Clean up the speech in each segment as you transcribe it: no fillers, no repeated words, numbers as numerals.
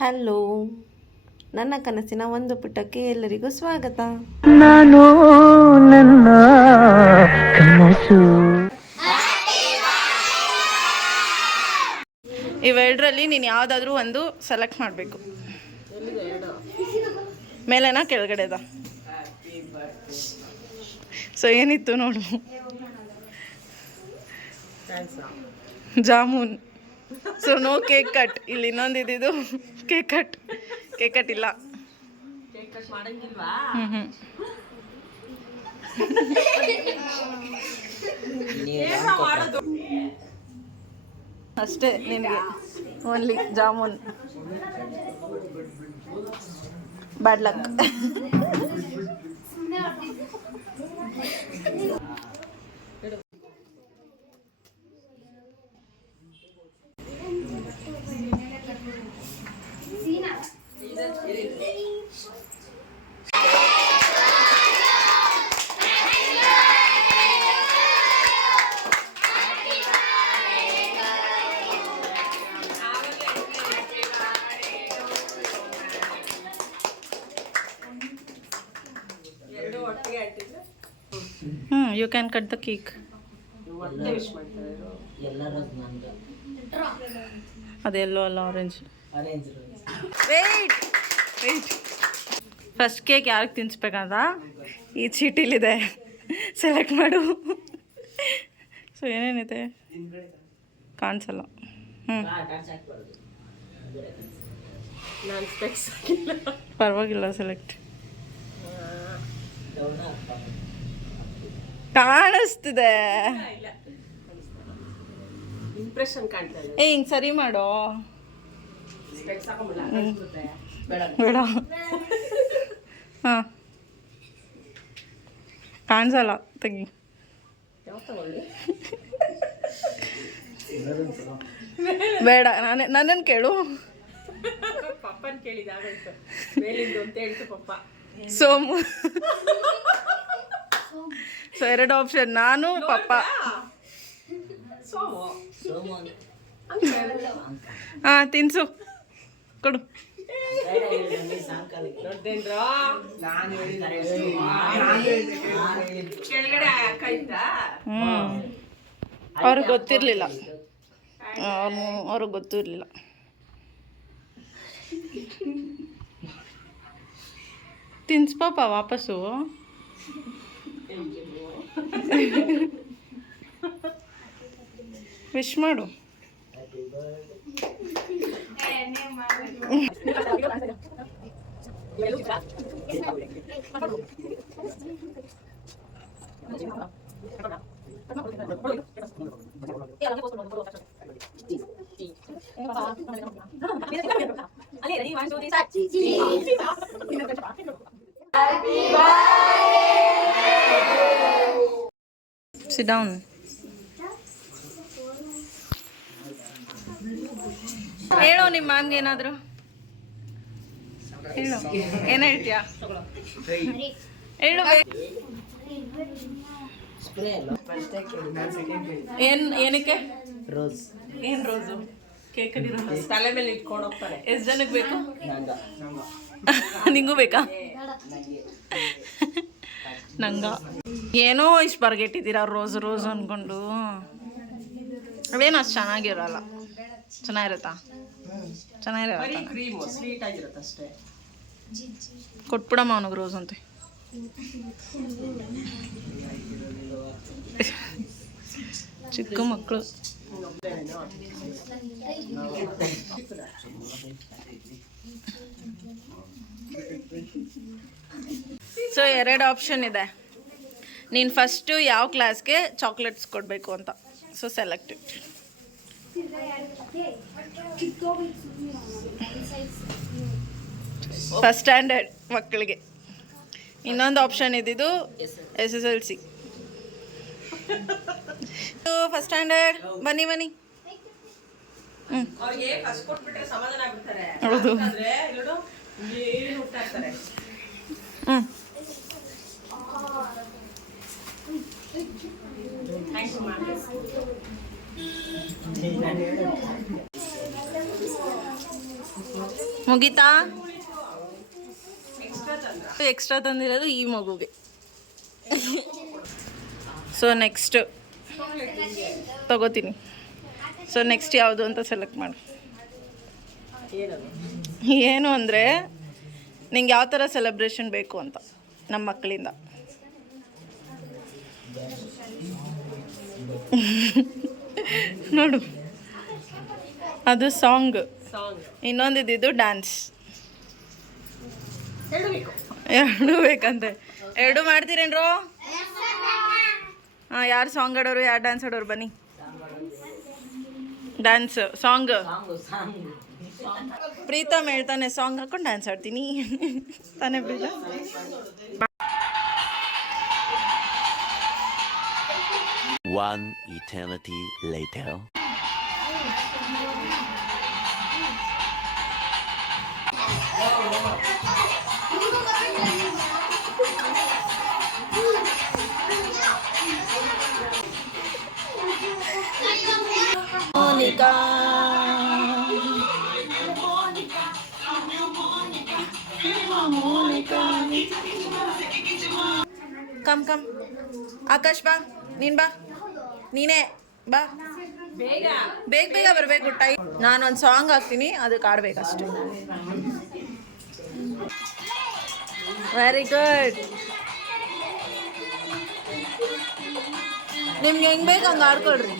Hello, ನನ್ನ ಕನಸಿನ ಒಂದು ಪುಟಕ್ಕೆ ಎಲ್ಲರಿಗೂ ಸ್ವಾಗತ. ನಾನು ನನ್ನ ಕನಸು. ಇವೆರಡರಲ್ಲಿ ನೀನು ಯಾವುದಾದ್ರೂ ಒಂದು ಸೆಲೆಕ್ಟ್ ಮಾಡಬೇಕು. ಮೇಲೆನಾ ಕೆಳಗಡೆದ? ಸೊ ಏನಿತ್ತು ನೋಡು. Jamun. So no cake cut. ಇಲ್ಲಿ ಇನ್ನೊಂದು ಇದ್ದಿದ್ದು ಕೇಕ್ ಕಟ್ ಇಲ್ಲ. ಅಷ್ಟೇ ನಿನಗೆ only jamun. Bad luck. You can cut the cake. ಅದು ಎಲ್ಲೋ ಅಲ್ಲ, ಆರೆಂಜ್. ವೇಟ್ ಫಸ್ಟ್ ಕೇಕ್ ಯಾರಿಗೆ ತಿನ್ಸ್ಬೇಕಂತ ಈ ಚೀಟಿಲಿದೆ, ಸೆಲೆಕ್ಟ್ ಮಾಡು. ಸೊ ಏನೇನಿದೆ ಕಾಣಿಸಲ್ಲ. ಪರವಾಗಿಲ್ಲ, ಸೆಲೆಕ್ಟ್. ಕಾಣಿಸ್ತಿದೆ. ಹಿಂಗ್ ಸರಿ ಮಾಡೋ. ಬೇಡ. ಹಾಂ, ಕಾಣಿಸಲ್ಲ, ತೆಗಿ. ಬೇಡ, ನನ್ನನ್ನು ಕೇಳು. ಸೊ ಎರಡು ಆಪ್ಷನ್, ನಾನು ಪಪ್ಪ. ಹಾಂ, ತಿನ್ಸು, ಕೊಡು. ಅವ್ರಿಗೆ ಗೊತ್ತಿರಲಿಲ್ಲ. ಅವ್ರಿಗೆ ಗೊತ್ತಿರಲಿಲ್ಲ. ತಿನ್ಸ್ಪಾಪ ವಾಪಸ್ಸು. ವಿಶ್ ಮಾಡು. Sit down. ಹೇಳೋ ನಿಮ್ಮ ಮ್ಯಾಮ್ಗೆ ಏನಾದರೂ ಹೇಳು. ಏನು ಹೇಳ್ತೀಯಾ? ಹೇಳು. ಏನಕ್ಕೆ ರೋಸ್? ಏನು ರೋಸು? ಕೇಕಲ್ಲಿ ರೋಸ್ ತಲೆ ಮೇಲೆ ಇಟ್ಕೊಂಡು ಹೋಗ್ತಾರೆ. ಎಷ್ಟು ಜನಕ್ಕೆ ಬೇಕು? ನಿಂಗೂ ಬೇಕಾ? ನಂಗ ಏನೋ ಇಷ್ಟು ಬರ್ಗೆಟ್ಟಿದ್ದೀರಾ ರೋಸ್ ಅಂದ್ಕೊಂಡು. ಅವೇನು ಅಷ್ಟು ಚೆನ್ನಾಗಿರಲ್ಲ. ಚೆನ್ನಾಗಿರುತ್ತಾ? ಚೆನ್ನಾಗಿರತ್ತೆ. ಕೊಟ್ಬಿಡಮ್ಮ ಅವನಿಗೆ ರೋಸ್ ಅಂತೆ. ಚಿಕ್ಕ ಮಕ್ಕಳು. ಸೊ ಎರಡು ಆಪ್ಷನ್ ಇದೆ. ನೀನು ಫಸ್ಟು ಯಾವ ಕ್ಲಾಸ್ಗೆ ಚಾಕ್ಲೇಟ್ಸ್ ಕೊಡಬೇಕು ಅಂತ. So select it. First standard ಮಕ್ಕಳಿಗೆ. ಇನ್ನೊಂದು ಆಪ್ಷನ್ ಇದ್ದಿದ್ದು SSLC. ಫಸ್ಟ್ ಸ್ಟ್ಯಾಂಡರ್ಡ್ ಬನ್ನಿ. ಹೌದು. ಮುಗೀತಾ? ಎಕ್ಸ್ಟ್ರಾ ತಂದಿರೋದು ಈ ಮಗುಗೆ. ಸೊ ನೆಕ್ಸ್ಟ್ ತಗೋತೀನಿ. ಸೊ ನೆಕ್ಸ್ಟ್ ಯಾವುದು ಅಂತ ಸೆಲೆಕ್ಟ್ ಮಾಡು. ಏನು ಅಂದರೆ ನಿಂಗೆ ಯಾವ ಥರ ಸೆಲೆಬ್ರೇಷನ್ ಬೇಕು ಅಂತ ನಮ್ಮ ಮಕ್ಕಳಿಂದ. ನೋಡು, ಅದು ಸಾಂಗ್, ಇನ್ನೊಂದಿದ್ದು ಡ್ಯಾನ್ಸ್. ಎರಡು ಬೇಕಂತೆ. ಎರಡು ಮಾಡ್ತೀರೇನ್ರೋ? ಹಾಂ, ಯಾರು ಸಾಂಗ್ ಆಡೋರು, ಯಾರು ಡ್ಯಾನ್ಸ್ ಆಡೋರು? ಬನ್ನಿ. Dance song. ಪ್ರೀತಮ್ ಹೇಳ್ತಾನೆ ಸಾಂಗ್ ಹಾಕೊಂಡು ಡ್ಯಾನ್ಸ್ ಆಡ್ತೀನಿ ತಾನೇ Pritam? One eternity later. Monica. Come come Akash ಬಾ, ನೀನು ಬಾ, ನೀನೇ ಬಾ, ಬೇಗ ಬೇಗ ಬರಬೇಕು. ಟೈಮ್. ನಾನೊಂದು ಸಾಂಗ್ ಹಾಕ್ತೀನಿ, ಅದಕ್ಕೆ ಆಡ್ಬೇಕಷ್ಟೆ. Very good. ನಿಮ್ಗೆ ಹೆಂಗೆ ಬೇಕು ಹಂಗೆ ಆಡ್ಕೊಳ್ರಿ.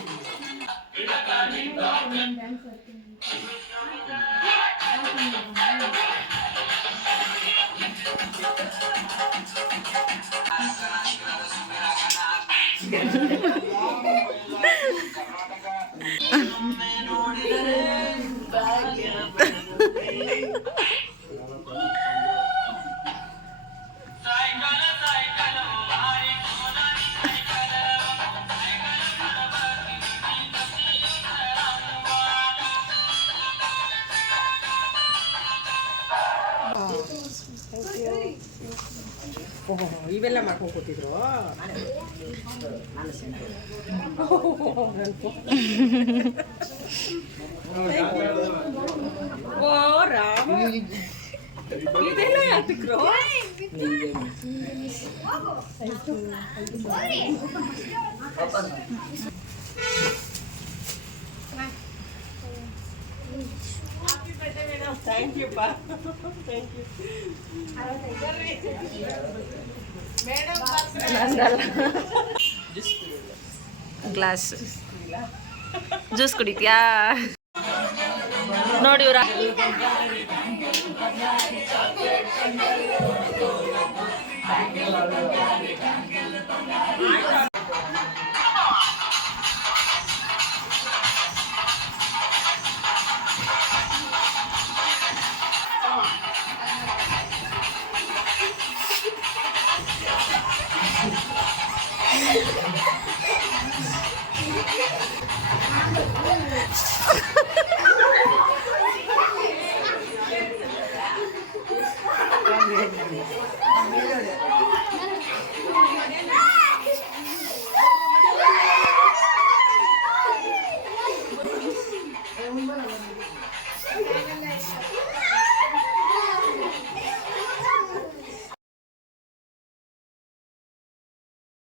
ಇವೆಲ್ಲ ಮಾಡ್ಕೊಂಡು ಕೂತಿದ್ರು. ಓ ರಾಮ, ಇದೆಲ್ಲ ಯಾತಿಕ್ರು? ಥ್ಯಾಂಕ್ ಯು ಪಾ, ಥ್ಯಾಂಕ್ ಯು. ಗ್ಲಾಸ್ ಜ್ಯೂಸ್ ಕುಡಿತೀಯಾ? ನೋಡಿ ಇವ್ರ